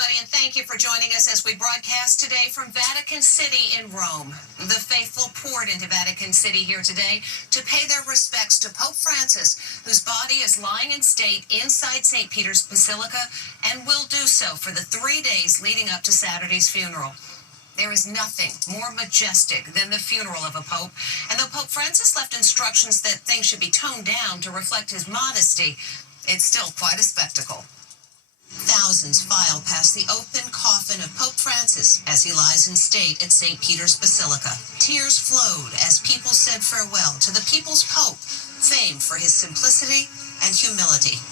everybody, and thank you for joining us as we broadcast today from Vatican City in Rome. The faithful poured into Vatican City here today to pay their respects to Pope Francis, whose body is lying in state inside St. Peter's Basilica and will do so for the 3 days leading up to Saturday's funeral. There is nothing more majestic than the funeral of a pope, and though Pope Francis left instructions that things should be toned down to reflect his modesty, it's still quite a spectacle. Thousands file past the open coffin of Pope Francis as he lies in state at St. Peter's Basilica. Tears flowed as people said farewell to the people's pope, famed for his simplicity and humility.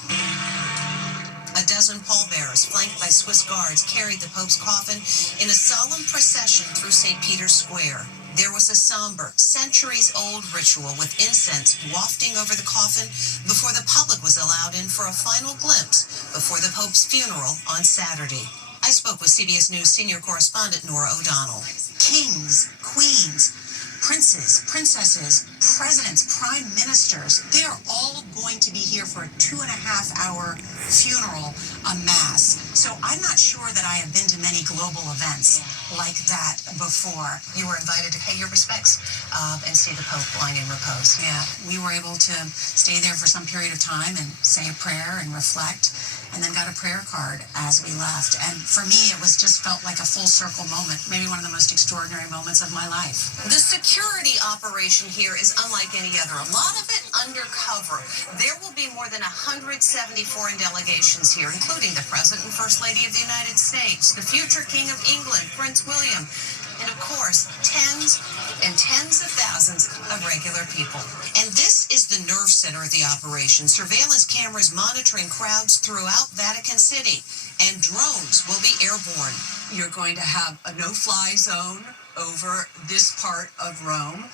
A dozen pallbearers, flanked by Swiss guards, carried the Pope's coffin in a solemn procession through St. Peter's Square. There was a somber, centuries-old ritual with incense wafting over the coffin before the public was allowed in for a final glimpse before the Pope's funeral on Saturday. I spoke with CBS News senior correspondent Norah O'Donnell. Kings, queens, princes, princesses, presidents, prime ministers, they're all going to be here for a 2.5-hour funeral, a mass. So I'm not sure that I have been to many global events like that before. You were invited to pay your respects and see the Pope lying in repose. Yeah, we were able to stay there for some period of time and say a prayer and reflect, and then got a prayer card as we left. And for me, it was just felt like a full circle moment, maybe one of the most extraordinary moments of my life. The security operation here is unlike any other. A lot of it undercover. There will be more than 170 foreign delegations here, including the President and First Lady of the United States, the future King of England, Prince William, and of course, tens and tens of thousands of regular people. And this is the nerve center of the operation. Surveillance cameras monitoring crowds throughout Vatican City, and drones will be airborne. You're going to have a no-fly zone over this part of Rome.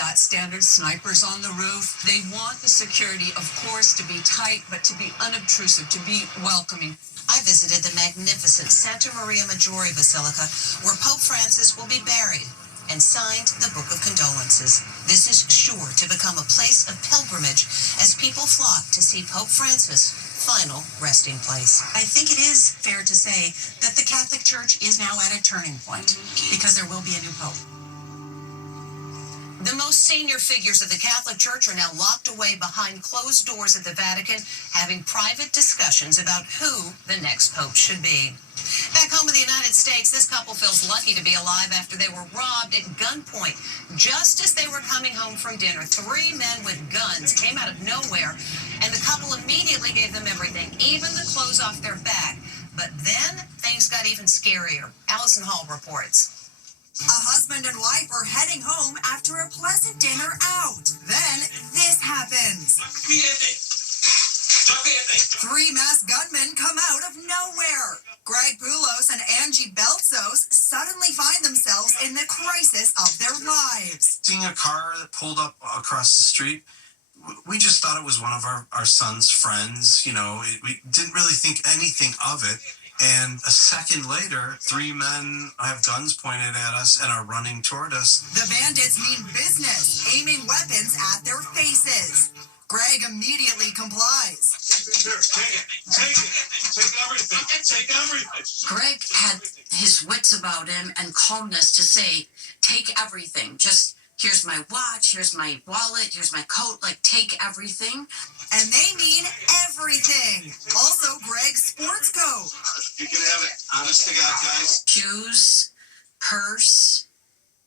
That standard snipers on the roof. They want the security, of course, to be tight, but to be unobtrusive, to be welcoming. I visited the magnificent Santa Maria Maggiore Basilica, where Pope Francis will be buried, and signed the Book of Condolences. This is sure to become a place of pilgrimage as people flock to see Pope Francis' final resting place. I think it is fair to say that the Catholic Church is now at a turning point because there will be a new pope. The most senior figures of the Catholic Church are now locked away behind closed doors at the Vatican, having private discussions about who the next pope should be. Back home in the United States, this couple feels lucky to be alive after they were robbed at gunpoint just as they were coming home from dinner. 3 men with guns came out of nowhere, and the couple immediately gave them everything, even the clothes off their back. But then things got even scarier. Allison Hall reports. A husband and wife are heading home after a pleasant dinner out. Then this happens. 3 masked gunmen come out of nowhere. Greg Poulos and Angie Beltsos suddenly find themselves in the crisis of their lives. Seeing a car that pulled up across the street, we just thought it was one of our son's friends. You know, we didn't really think anything of it. And a second later, 3 men have guns pointed at us and are running toward us. The bandits mean business, aiming weapons at their faces. Greg immediately complies. Here, take it. Take everything. Take everything. Greg had his wits about him and calmness to say, take everything. Just, here's my watch, here's my wallet, here's my coat, like, take everything. And they mean everything. Also, Greg's sports coat. You can have it. Honest to God, guys. Shoes, purse,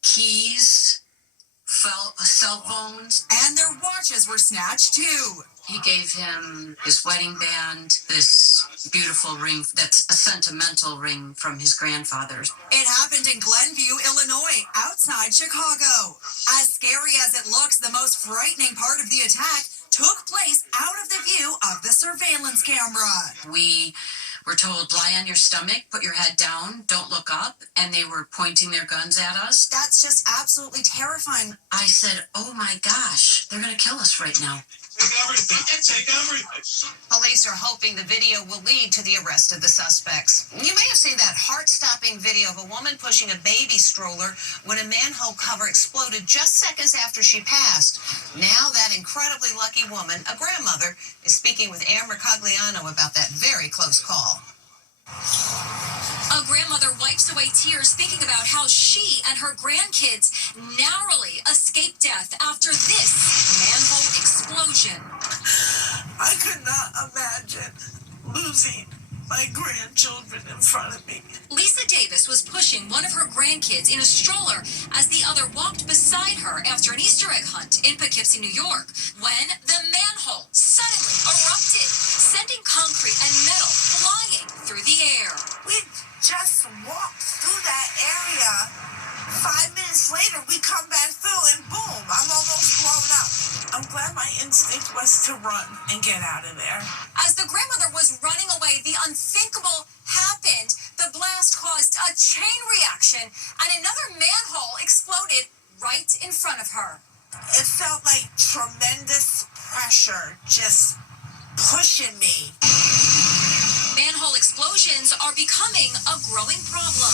keys, cell phones. And their watches were snatched, too. He gave him his wedding band, this beautiful ring that's a sentimental ring from his grandfather's. It happened in Glenview, Illinois, outside Chicago. As scary as it looks, the most frightening part of the attack took place out of the view of the surveillance camera. We were told, lie on your stomach, put your head down, don't look up, and they were pointing their guns at us. That's just absolutely terrifying. I said, oh my gosh, they're going to kill us right now. Take everything. Take everything. Police are hoping the video will lead to the arrest of the suspects. You may have seen that heart-stopping video of a woman pushing a baby stroller when a manhole cover exploded just seconds after she passed. Now that incredibly lucky woman, a grandmother, is speaking with Anne Mercogliano about that very close call. A grandmother wipes away tears thinking about how she and her grandkids narrowly escaped death after this manhole explosion. I could not imagine losing my grandchildren in front of me. Lisa Davis was pushing one of her grandkids in a stroller as the other walked beside her after an Easter egg hunt in Poughkeepsie, New York, when the manhole suddenly erupted, sending concrete and metal flying through the air. We just walked through that area. 5 minutes later, we come back through and boom, I'm almost blown up. I'm glad my instinct was to run and get out of there. As the grandmother was running away, the unthinkable happened. The blast caused a chain reaction and another manhole exploded right in front of her. It felt like tremendous pressure just pushing me. Manhole explosions are becoming a growing problem.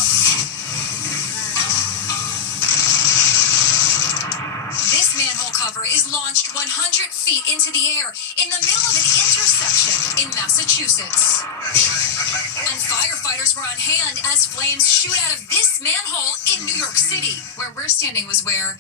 This manhole cover is launched 100 feet into the air in the middle of an intersection in Massachusetts. And firefighters were on hand as flames shoot out of this manhole in New York City. Where we're standing was where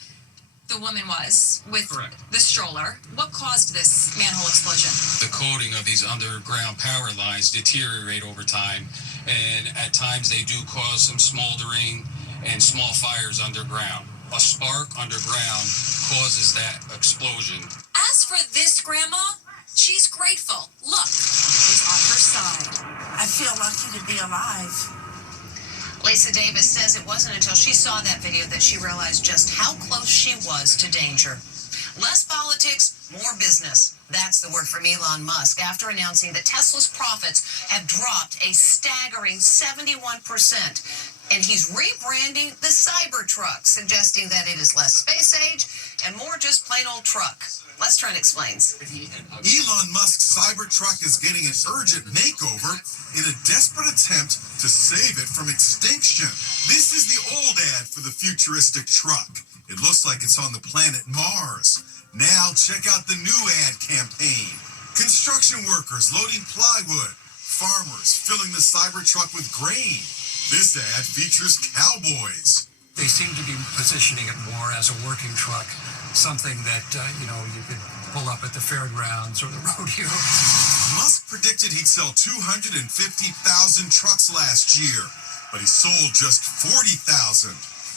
the woman was with the stroller. What caused this manhole explosion? The coating of these underground power lines deteriorate over time, and at times they do cause some smoldering and small fires underground. A spark underground causes that explosion. As for this grandma, she's grateful. Look, who's on her side. I feel lucky to be alive. Lisa Davis says it wasn't until she saw that video that she realized just how close she was to danger. Less politics, more business. That's the word from Elon Musk after announcing that Tesla's profits have dropped a staggering 71%. And he's rebranding the Cybertruck, suggesting that it is less space age and more just plain old truck. Les Trent explains. Elon Musk's Cybertruck is getting an urgent makeover in a desperate attempt to save it from extinction. This is the old ad for the futuristic truck. It looks like it's on the planet Mars. Now check out the new ad campaign. Construction workers loading plywood. Farmers filling the Cybertruck with grain. This ad features cowboys. They seem to be positioning it more as a working truck, something that, you could pull up at the fairgrounds or the rodeo. Musk predicted he'd sell 250,000 trucks last year, but he sold just 40,000.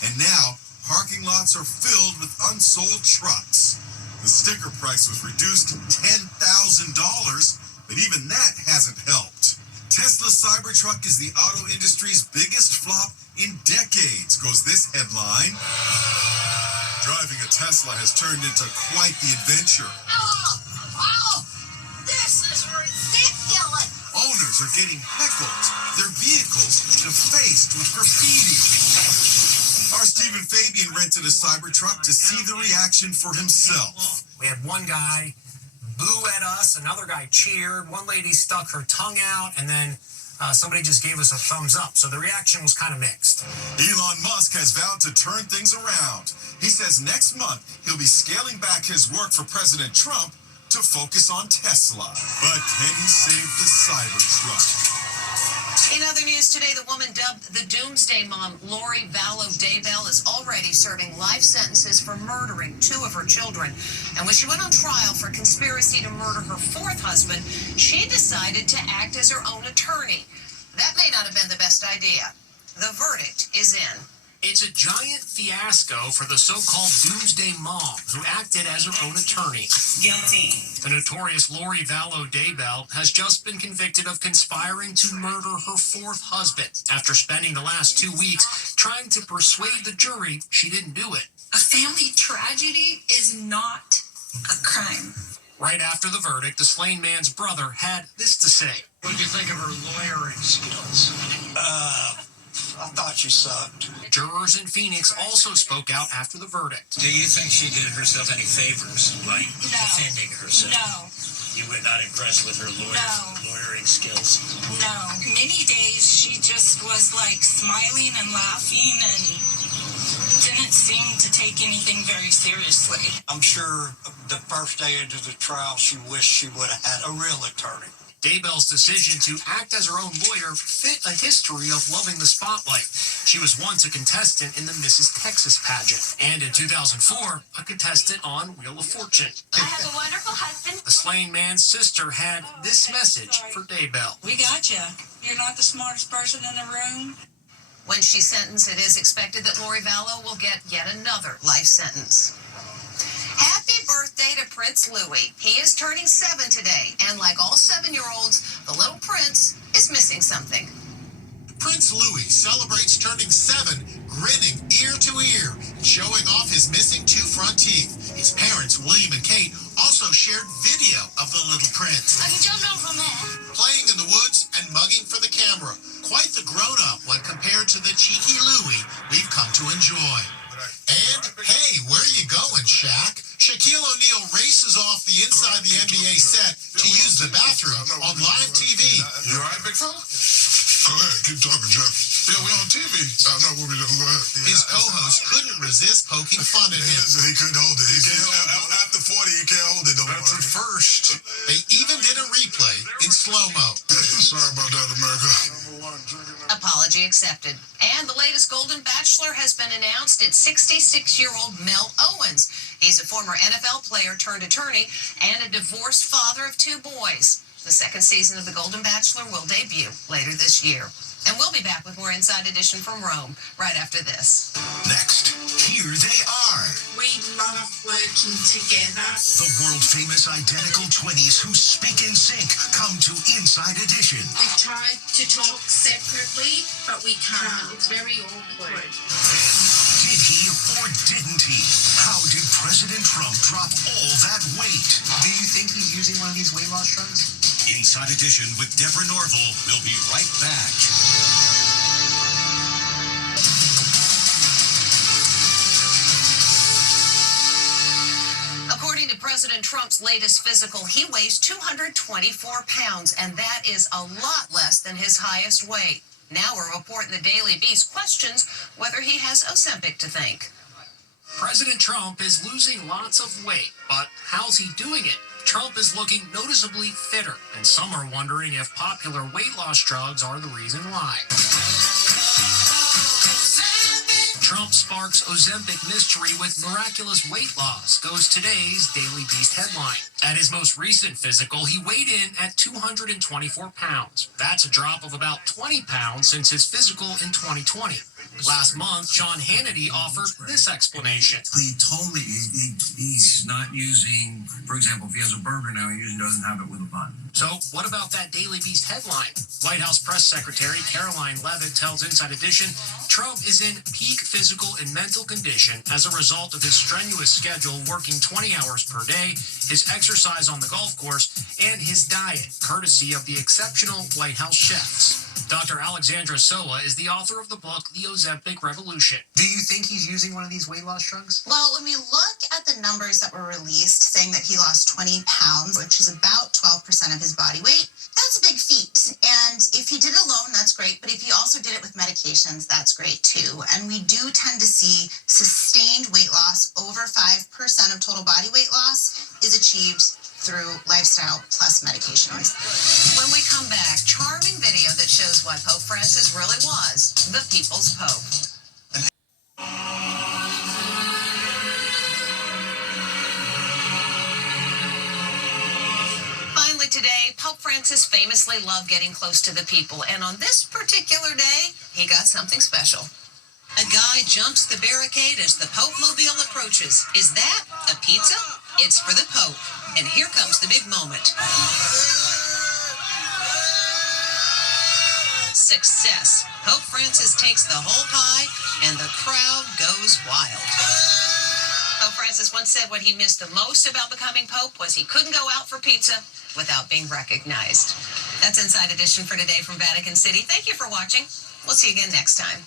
And now, parking lots are filled with unsold trucks. The sticker price was reduced to $10,000, but even that hasn't helped. Tesla's Cybertruck is the auto industry's biggest flop in decades, goes this headline. Driving a Tesla has turned into quite the adventure. Oh, this is ridiculous. Owners are getting heckled, their vehicles defaced with graffiti. Our Stephen Fabian rented a Cybertruck to see the reaction for himself. We had one guy boo at us, another guy cheered, one lady stuck her tongue out, and then somebody just gave us a thumbs up. So the reaction was kind of mixed. Elon Musk has vowed to turn things around. He says next month he'll be scaling back his work for President Trump to focus on Tesla. But can he save the Cybertruck? In other news today, the woman dubbed the Doomsday Mom, Lori Vallow Daybell, is already serving life sentences for murdering two of her children. And when she went on trial for conspiracy to murder her fourth husband, she decided to act as her own attorney. That may not have been the best idea. The verdict is in. It's a giant fiasco for the so-called Doomsday Mom, who acted as her own attorney. Guilty. The notorious Lori Vallow Daybell has just been convicted of conspiring to murder her fourth husband after spending the last 2 weeks trying to persuade the jury she didn't do it. A family tragedy is not a crime. Right after the verdict, the slain man's brother had this to say. What did you think of her lawyering skills? I thought she sucked. Jurors in Phoenix also spoke out after the verdict. Do you think she did herself any favors, like defending herself? No. You were not impressed with her lawyering skills? No. Many days she just was like smiling and laughing and didn't seem to take anything very seriously. I'm sure the first day into the trial she wished she would have had a real attorney. Daybell's decision to act as her own lawyer fit a history of loving the spotlight. She was once a contestant in the Mrs. Texas pageant, and in 2004, a contestant on Wheel of Fortune. I have a wonderful husband. The slain man's sister had this message for Daybell. We got you. You're not the smartest person in the room. When she's sentenced, it is expected that Lori Vallow will get yet another life sentence. Happy birthday to Prince Louis. He is turning 7 today, and like all 7-year-olds, the little prince is missing something. Prince Louis celebrates turning 7, grinning ear to ear, showing off his missing 2 front teeth. His parents, William and Kate, also shared video of the little prince. I can jump down from there. Playing in the woods and mugging for the camera. Quite the grown-up when compared to the cheeky Louis we've come to enjoy. And, hey, where are you going, Shaq? Shaquille O'Neal races off the inside the NBA set to use the bathroom on live TV. You all right, big fella? Go ahead, keep talking, Jeff. Yeah, we're on TV. I know what we're doing. Go ahead. His co-host couldn't resist poking fun at him. He couldn't hold it. After 40, he can't hold it. That's at first. They even did a replay in slow-mo. Sorry about that, America. Apology accepted. And the latest Golden Bachelor has been announced. It's 66-year-old Mel Owens. He's a former NFL player turned attorney and a divorced father of 2 boys. The second season of The Golden Bachelor will debut later this year. And we'll be back with more Inside Edition from Rome right after this. Next, here they are. We love working together. The world-famous identical 20s who speak in sync come to Inside Edition. We tried to talk separately, but we can't. It's very awkward. Then, did he or didn't he? How did President Trump drop all that weight? Do you think he's using one of these weight loss drugs? Inside Edition with Deborah Norville. We'll be right back. According to President Trump's latest physical, he weighs 224 pounds, and that is a lot less than his highest weight. Now a report in the Daily Beast questions whether he has Ozempic to thank. President Trump is losing lots of weight, but how's he doing it? Trump is looking noticeably fitter, and some are wondering if popular weight loss drugs are the reason why. Trump sparks Ozempic mystery with miraculous weight loss, goes today's Daily Beast headline. At his most recent physical, he weighed in at 224 pounds. That's a drop of about 20 pounds since his physical in 2020. Last month, Sean Hannity offered this explanation. He told me he's not using, for example, if he has a burger now, he usually doesn't have it with a bun. So what about that Daily Beast headline? White House Press Secretary Caroline Leavitt tells Inside Edition Trump is in peak physical and mental condition as a result of his strenuous schedule, working 20 hours per day, his exercise on the golf course, and his diet, courtesy of the exceptional White House chefs. Dr. Alexandra Sola is the author of the book, The Ozempic Revolution. Do you think he's using one of these weight loss drugs? Well, when we look at the numbers that were released saying that he lost 20 pounds, which is about 12% of his body weight, that's a big feat. And if he did it alone, that's great. But if he also did it with medications, that's great too. And we do tend to see sustained weight loss. Over 5% of total body weight loss is achieved through lifestyle plus medications. When we come back, charming video that shows why Pope Francis really was the people's pope. Finally today, Pope Francis famously loved getting close to the people, and on this particular day, he got something special. A guy jumps the barricade as the Pope mobile approaches. Is that a pizza? It's for the Pope. And here comes the big moment. Success. Pope Francis takes the whole pie, and the crowd goes wild. Pope Francis once said what he missed the most about becoming Pope was he couldn't go out for pizza without being recognized. That's Inside Edition for today from Vatican City. Thank you for watching. We'll see you again next time.